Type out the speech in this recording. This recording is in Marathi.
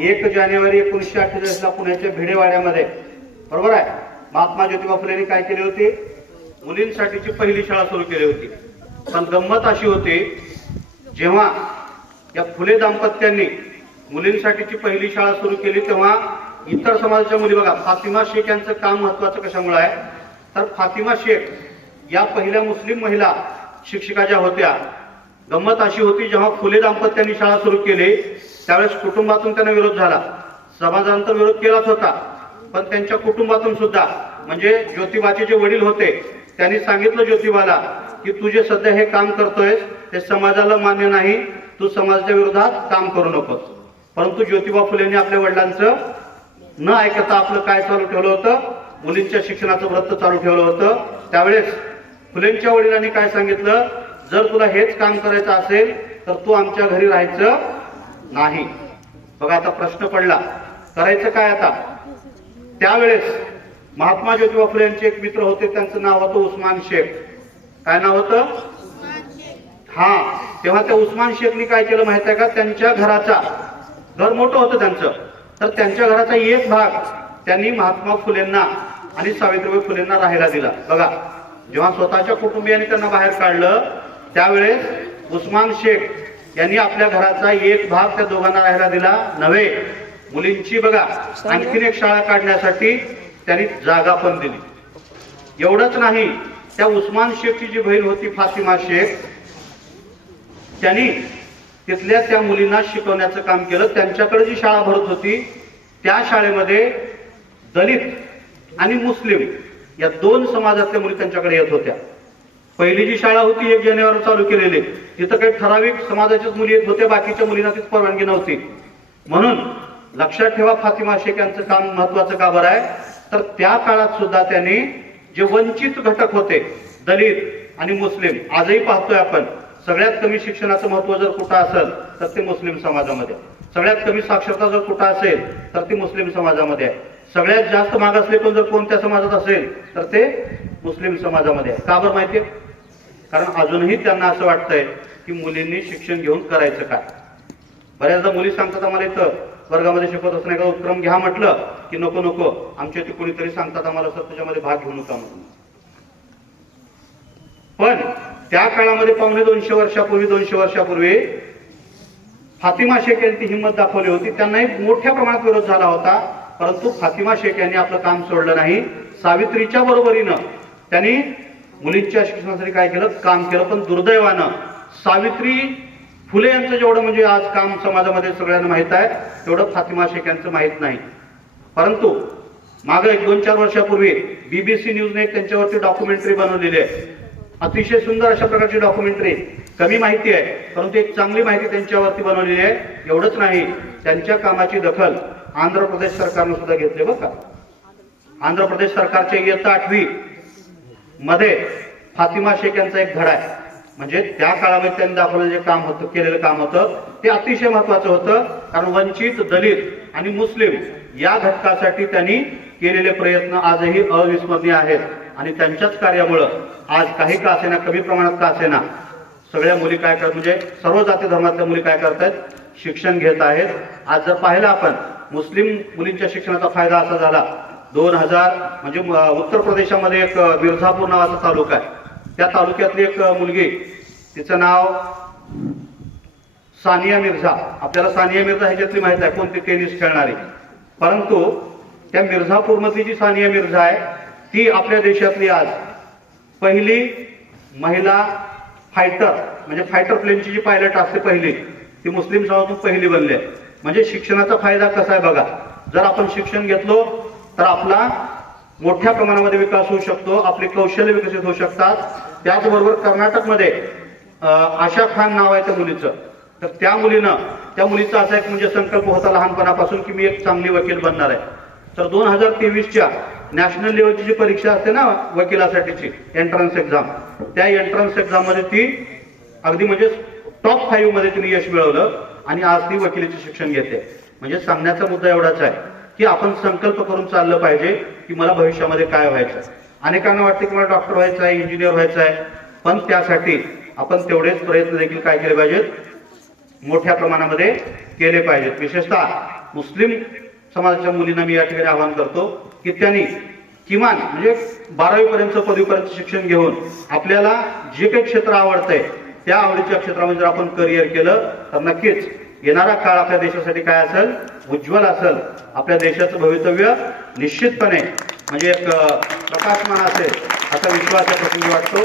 एक जानेवारी एकोणीसशे अठ्ठेचाळीस ला पुण्याच्या भिडेवाड्यामध्ये बरोबर आहे? महात्मा ज्योतिबा फुलेंनी काय केली होती? मुलींसाठीची पहिली शाळा सुरू केली होती. पण गंमत अशी होती जेव्हा या फुले दाम्पत्यांनी मुलींसाठीची पहिली शाळा सुरू केली तेव्हा इतर समाजाच्या मुली बघा फातिमा शेख यांचं काम महत्वाचं कशामुळे आहे? तर फातिमा शेख या पहिल्या मुस्लिम महिला शिक्षिका ज्या होत्या गंमत अशी होती जेव्हा फुले दाम्पत्यांनी शाळा सुरू केली त्यावेळेस कुटुंबातून त्यांना विरोध झाला. समाजानं तर विरोध केलाच होता. पण त्यांच्या कुटुंबातून सुद्धा म्हणजे ज्योतिबाचे जे वडील होते त्यांनी सांगितलं ज्योतिबाला की तू जे सध्या हे काम करतोयस हे समाजाला मान्य नाही. तू समाजाच्या विरोधात काम करू नकोस. परंतु ज्योतिबा फुलेंनी आपल्या वडिलांचं न ऐकता आपलं काय चालू ठेवलं होतं? मुलींच्या शिक्षणाचं व्रत चालू ठेवलं होतं. त्यावेळेस फुलेंच्या वडिलांनी काय सांगितलं? जर तुला हेच काम करायचं असेल तर तू आमच्या घरी राहायचं. नाही. बघा आता प्रश्न पडला. करायचं काय आता? त्यावेळेस महात्मा ज्योतिबा फुले यांचे एक मित्र होते त्यांचं नाव होतं उस्मान शेख. काय नाव होतं? हा तेव्हा त्या उस्मान शेखनी काय केलं माहीत आहे का? त्यांच्या घराचा घर मोठं होतं त्यांचं. तर त्यांच्या घराचा एक भाग त्यांनी महात्मा फुलेंना आणि सावित्रीबाई फुलेंना राहायला दिला. बघा जेव्हा स्वतःच्या कुटुंबियांनी त्यांना बाहेर काढलं त्यावेळेस उस्मान शेख यांनी आपल्या घराचा एक भाग त्या दोघांना राहायला दिला. नव्हे मुलींची बघा आणखीन एक शाळा काढण्यासाठी त्यांनी जागा पण दिली. एवढंच नाही त्या उस्मान शेखची जी बहीण होती फातिमा शेख त्यांनी तिथल्या त्या मुलींना शिकवण्याचं काम केलं. त्यांच्याकडे जी शाळा भरत होती त्या शाळेमध्ये दलित आणि मुस्लिम या दोन समाजातल्या मुली त्यांच्याकडे येत होत्या. पहिली जी शाळा होती एक जानेवारी चालू केलेली. तिथं काही ठराविक समाजाच्याच मुली येत होत्या बाकीच्या मुलींना तीच परवानगी नव्हती. म्हणून लक्षात ठेवा फातिमा शेख यांचं काम महत्वाचं का बरं आहे? तर त्या काळात सुद्धा त्यांनी जे वंचित घटक होते दलित आणि मुस्लिम आजही पाहतोय आपण सगळ्यात कमी शिक्षणाचं महत्त्व जर कुठं असेल तर ते मुस्लिम समाजामध्ये. सगळ्यात कमी साक्षरता जर कुठं असेल तर ती मुस्लिम समाजामध्ये आहे. सगळ्यात जास्त मागासले पण जर कोणत्या समाजात असेल तर ते मुस्लिम समाजामध्ये आहे. का बरं माहितीये? कारण अजूनही त्यांना असं वाटतंय की मुलींनी शिक्षण घेऊन करायचं काय? बऱ्याचदा मुली सांगतात आम्हाला इथं वर्गामध्ये शिकवत असताना का उपक्रम घ्या म्हटलं की नको नको आमच्या इथे कुणीतरी सांगतात आम्हाला सर त्याच्यामध्ये भाग घेऊ नका म्हणून. पण त्या काळामध्ये पावणे दोनशे वर्षापूर्वी दोनशे वर्षापूर्वी फातिमा शेख यांनी हिंमत दाखवली होती. त्यांनाही मोठ्या प्रमाणात विरोध झाला होता. परंतु फातिमा शेख यांनी आपलं काम सोडलं नाही. सावित्रीच्या बरोबरीनं त्यांनी मुलींच्या शिक्षणासाठी काय केलं? काम केलं. पण दुर्दैवानं सावित्री फुले यांचं जेवढं म्हणजे आज काम समाजामध्ये सगळ्यांना माहीत आहे तेवढं फातिमा शेख यांचं माहीत नाही. परंतु मागं एक दोन चार वर्षापूर्वी बीबीसी न्यूजने एक त्यांच्यावरती डॉक्युमेंटरी बनवलेली आहे. अतिशय सुंदर अशा प्रकारची डॉक्युमेंटरी कमी माहिती आहे परंतु एक चांगली माहिती त्यांच्यावरती बनवलेली आहे. एवढंच नाही त्यांच्या कामाची दखल आंध्र प्रदेश सरकारनं सुद्धा घेतली बघा आंध्र प्रदेश सरकारच्या इयत्ता आठवी मध्ये फातिमा शेख यांचा एक धडा आहे. म्हणजे त्या काळामध्ये त्यांनी दाखवलं जे काम होतं केलेलं काम होतं ते अतिशय महत्वाचं होतं. कारण वंचित दलित आणि मुस्लिम या घटकासाठी त्यांनी केलेले प्रयत्न आजही अविस्मरणीय आहेत. आणि त्यांच्याच कार्यामुळं आज काही का असेना कमी प्रमाणात का असेना सगळ्या मुली काय करत म्हणजे सर्व जाती धर्मातल्या मुली काय करतायत शिक्षण घेत आहेत. आज जर पाहिलं आपण मुस्लिम मुलींच्या शिक्षणाचा फायदा असा झाला दोन हजार म्हणजे उत्तर प्रदेशामध्ये एक मिर्झापूर नावाचा तालुका आहे. त्या तालुक्यातली एक मुलगी तिचं नाव सानिया मिर्झा. आपल्याला सानिया मिर्झा ह्याच्यातली माहिती आहे कोणती टेनिस खेळणारी. परंतु त्या मिर्झापूरमधली जी सानिया मिर्झा आहे ती आपल्या देशातली आज पहिली महिला फायटर म्हणजे फायटर प्लेनची जी पायलट असते पहिली ती मुस्लिम समाजातून पहिली बनली आहे. म्हणजे शिक्षणाचा फायदा कसा आहे बघा. जर आपण शिक्षण घेतलो तर आपला मोठ्या प्रमाणामध्ये विकास होऊ शकतो आपले कौशल्य विकसित होऊ शकतात. त्याचबरोबर कर्नाटकमध्ये आशा खान नाव आहे त्या मुलीचं. तर त्या मुलीनं त्या मुलीचा असा एक म्हणजे संकल्प होता लहानपणापासून की मी एक चांगली वकील बनणार आहे. तर दोन हजार तेवीसच्या नॅशनल लेवलची जी परीक्षा असते ना वकिलासाठीची एंट्रन्स एक्झाम त्या एंट्रन्स एक्झाममध्ये ती अगदी म्हणजे टॉप फाईव्हमध्ये तिने यश मिळवलं आणि आज ती वकिलीचे शिक्षण घेते. म्हणजे सांगण्याचा मुद्दा एवढाच आहे. की आपण संकल्प करून चाललं पाहिजे की मला भविष्यामध्ये काय व्हायचं अनेकांना वाटतं की मला डॉक्टर व्हायचं आहे इंजिनियर व्हायचं आहे. पण त्यासाठी आपण तेवढेच प्रयत्न देखील काय केले पाहिजेत? मोठ्या प्रमाणामध्ये केले पाहिजेत. विशेषतः मुस्लिम समाजाच्या मुलींना मी या ठिकाणी आवाहन करतो की त्यांनी किमान म्हणजे बारावीपर्यंत पदवीपर्यंत शिक्षण घेऊन आपल्याला जे काही क्षेत्र आवडतंय त्या आवडीच्या क्षेत्रामध्ये जर आपण करिअर केलं तर नक्कीच येणारा काळ आपल्या देशासाठी काय असेल? उज्ज्वल असेल. आपल्या देशाचं भवितव्य निश्चितपणे म्हणजे एक प्रकाशमान असेल असा विश्वास या प्रसंगी वाटतो.